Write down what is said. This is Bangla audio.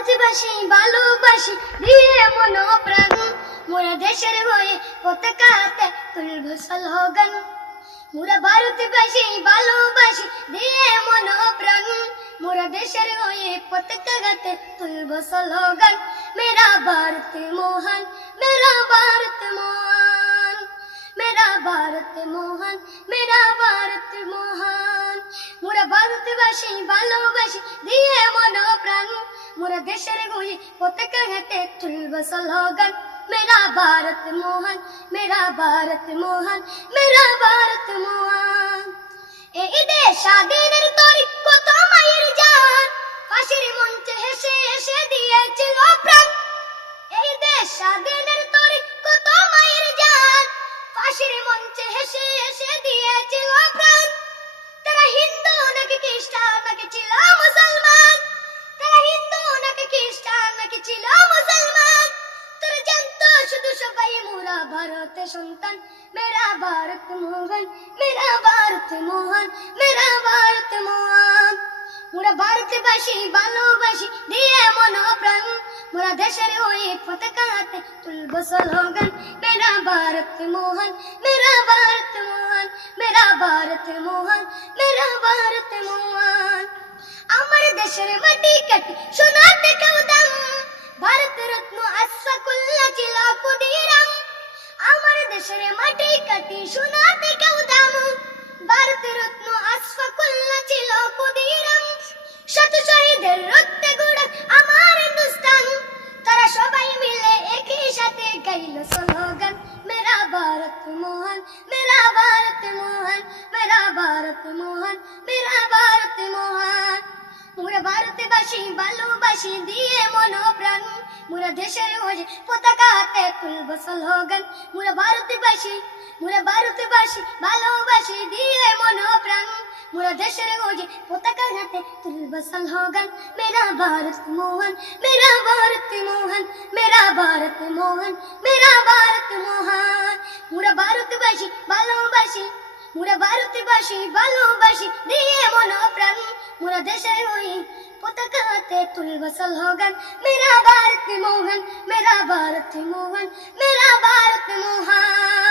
ভারতবাসী ভালোবাসি, দিয়ে মন প্রাণ। মোরা দেশের হয়ে পতাকা হাতে তুলব স্লোগান। মোরা ভারতবাসী, ভালোবাসি, দিয়ে মন প্রাণ। মোরা দেশের হয়ে পতাকা হাতে তুলব স্লোগান। মেরা ভারত মহান, মেরা ভারত মহান। মেরা ভারত মহান, মেরা ভারত মহান। মোরা ভারতবাসী, ভালোবাসি, দিয়ে মন মোরা দেশের হয়ে পতাকা হাতে তুলব স্লোগান মেরা ভারত মহান মেরা ভারত মহান মেরা ভারত মহান এই দেশ স্বাধীনের তরি কত মায়ের জান ফাঁসির মঞ্চে হেসে হেসে দিয়েছিল প্রাণ এই দেশ স্বাধীনের তরি কত মায়ের জান ফাঁসির মঞ্চে হেসে হেসে দিয়েছিল শুধু সবাই মোরা ভারতের সন্তান। মেরা ভারত মোহন, মেরা ভারত মোহন, মেরা ভারত মোহন। মোরা ভারতবাসী, ভালোবাসি, দিয়ে মন প্রাণ মোরা দেশের হয়ে পতাকা হাতে তুলব স্লোগান। মেরা ভারত মোহন, মেরা ভারত মোহন, মেরা ভারত মোহন, মেরা ভারত মোহন। আমার দেশের মাটি কাটি সোনাতে কেউ দাম ভারত রত্ন আমার দেশের মাটি কাটি সোনাতে কেউ দাম ভারত রত্ন আশফাকুল্লাহ ছিল কুদিরাম শত শহীদের রক্তে গোড়া আমার হিন্দুস্তান তারা সবাই মিলে একই সাথে গাইল স্লোগান মেরা ভারত মোহন মেরা ভারত মোহন মেরা ভারত মোহন মেরা ভারত মোহন মোরা ভারতবাসী ভালোবাসি দিয়ে মন প্রাণ মোরা দেশের হয়ে পতাকা হাতে তুলব স্লোগান মোরা ভারতবাসী মোরা ভারতবাসী ভালোবাসি দিয়ে মন প্রাণ মোরা দেশের হয়ে পতাকা হাতে তুলব স্লোগান মেরা ভারত মোহন, মেরা ভারত মোহন, মেরা ভারত মোহন, মেরা ভারত মোহন। মোরা ভারতবাসী ভালোবাসি মোরা ভারতবাসী ভালোবাসি দিয়ে মন প্রাণ মোরা দেশের হয়ে পতাকা হাতে তুলব স্লোগান মেরা ভারত মোহন মেরা ভারত মোহন মেরা ভারত মোহন